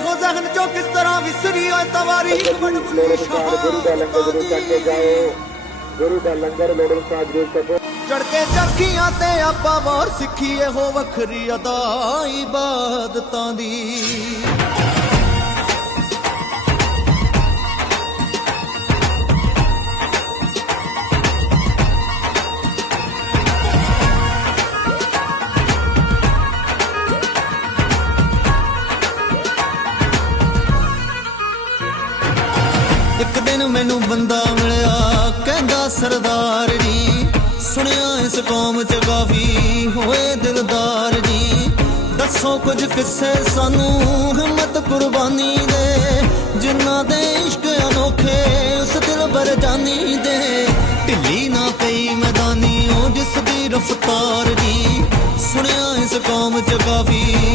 ਇਹੋ ਜ਼ਹਨ ਚੋਂ ਕਿਸ ਤਰ੍ਹਾਂ ਵਿਸਰੀ ਓਏ ਤਵਾਰੀਖ ਲੋੜ ਅਨੁਸਾਰ ਗੁਰੂ ਦਾ ਲੰਗਰ ਜ਼ਰੂਰ ਛਕ ਕੇ ਜਾਓ ਗੁਰੂ ਦਾ ਲੰਗਰ ਲੋੜ ਅਨੁਸਾਰ ਜ਼ਰੂਰ ਛਕੋ ਚੜ ਕੇ ਚੱਕੀਆਂ ਤੇ ਆਪਾਂ ਵਾਰ ਸਿੱਖੀ ਇਹੋ ਵੱਖਰੀ ਅਦਾ ਇਬਾਦਤਾਂ ਦੀ। ਇੱਕ ਦਿਨ ਮੈਨੂੰ ਬੰਦਾ ਮਿਲਿਆ, ਕਹਿੰਦਾ ਸਰਦਾਰ ਜੀ, ਸੁਣਿਆ ਇਸ ਕੌਮ ਚ ਕਾਫੀ ਹੋਏ ਦਿਲਦਾਰ ਜੀ। ਦੱਸੋ ਕੁਝ ਕਿੱਸੇ ਸਾਨੂੰ ਹਿੰਮਤ ਕੁਰਬਾਨੀ ਦੇ ਜਿਨ੍ਹਾਂ ਦੇ ਇਸ਼ਕ ਅਨੋਖੇ ਉਸ ਦਿਲ ਬਰਜਾਨੀ ਦੇ। ਢਿੱਲੀ ਨਾ ਪਈ ਮੈਦਾਨੀ ਉਹ ਜਿਸ ਦੀ ਰਫਤਾਰ ਜੀ, ਸੁਣਿਆ ਇਸ ਕੌਮ ਚ ਕਾਫ਼ੀ